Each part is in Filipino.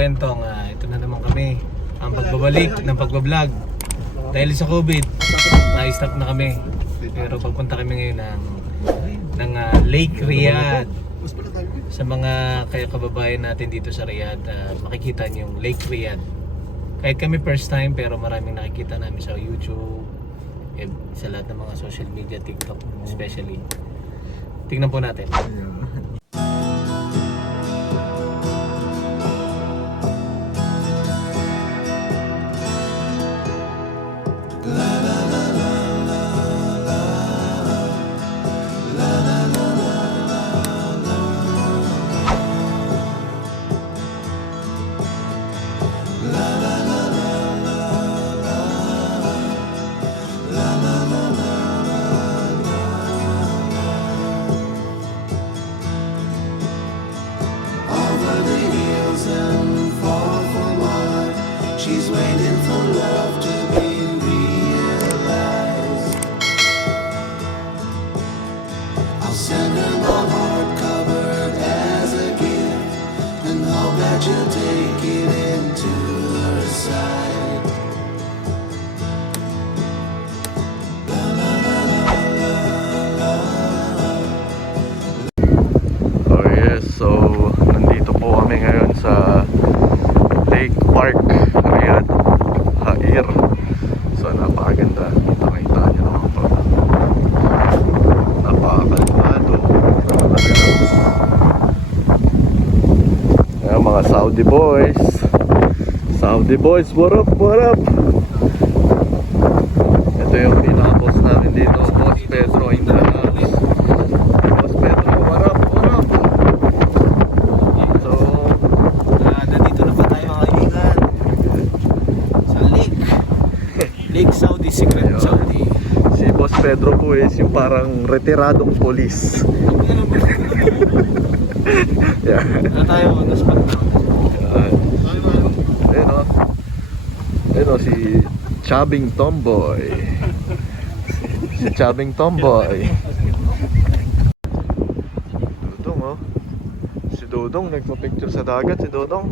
Bulentong, ito na naman kami ang pagbabalik ng pagbablog. Dahil sa COVID, na-stop na kami. Pero pagpunta kami ngayon ng Lake Riyadh. Sa mga kababayan natin dito sa Riyadh, makikita niyo yung Lake Riyadh. Kahit kami first time, pero maraming nakikita namin sa YouTube, sa lahat ng mga social media, TikTok especially. Tingnan po natin. She's waiting for love to be realized. I'll send her my heart covered as a gift, and hope that you'll take it into her side. Oh yes, so nandito po kami ngayon sa Lake Park, Riyadh, Hair. So napakaganda, kita nyo naman po. Napakakalmado, ayan, mga Saudi boys. Saudi boys, what up, what up? Ito yung pinaka-boss namin dito, Boss Pedro in the house. Boss Pedro, what up, what up? So Nandito na pa tayo mga kaibigan sa Lake Saudi, Secret Ayun. Saudi. si Boss Pedro po is yung parang retiradong polis. Yeah. Ano tayo mag-spot na? Ayun o, si Chabing Tomboy. Si Chabing Tomboy. Dudong oh. Si Dudong nagpa-picture sa dagat, si Dudong.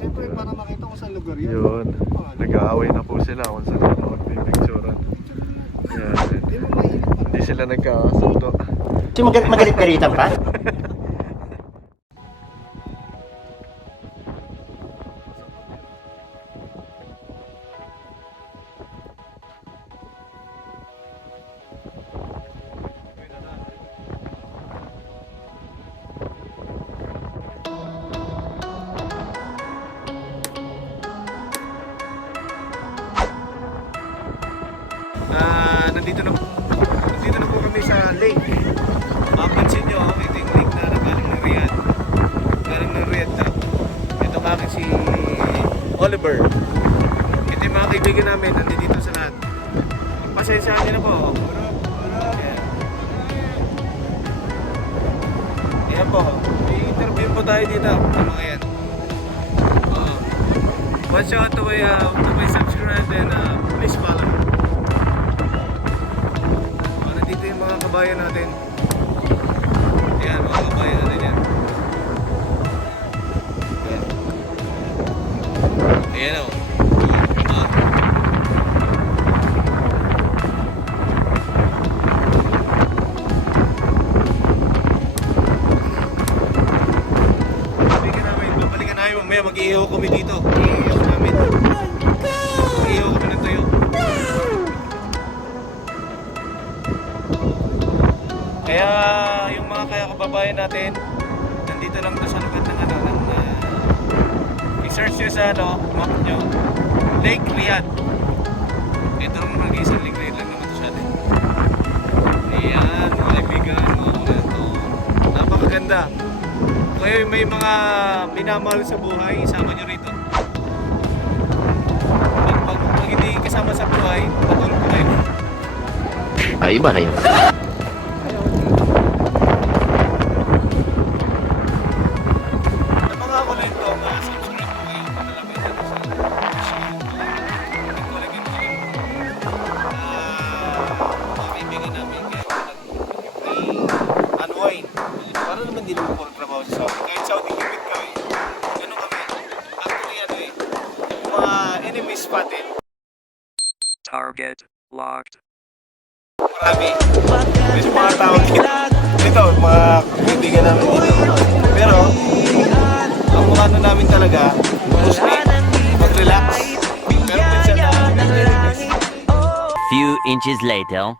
Siyempre para makita ko sa lugar yan. Yun. Nag-aaway na po sila kung saan na magpipicturean. Yan. Hindi sila nagkakasundo. Si magalit-galitan pa? Nandito na po kami sa lake. Mapansin nyo, ito yung lake na galing ng Riyadh. Galing ng Riyadh na. Ito bakit si Oliver. Ito yung mga kaibigan namin, nandito sa lahat. Pasensyahan nyo na po. Ayan. Ayan po. I-interview po tayo dito. Sa mga yan. Watch out to my subscribe and please follow. Nandito yung mga kabayan natin. Ayan, mga kabayan natin yan. Ayan. Ayan o. Babalikan namin mamaya, mag-iihaw kami dito. Mag-iihaw namin. Mag-iihaw kami ng tuyo. Kaya yung mga kababayan natin, nandito lang to sa lugar ng i-search nyo sa map nyo, Lake Riyadh. Ito lang mag-isang Lake Riyadh lang naman to sa atin. Ayan, mga kaibigan, napakaganda. Kaya may mga minamahal sa buhay, isama nyo rito. Pag hindi kasama sa buhay, patulog ko kayo. Ay, iba kayo. trabaho sa Saudi. Kahit Saudi gipit ka eh. Ganun kami. Actually ano eh. Mga enemies pa din. Target locked. Marami. May mga tao dito. Ito, mga kaibigan namin dito. Pero, ang mga ano namin talaga, mostly, mag-relax. Pero minsan na, Few inches later.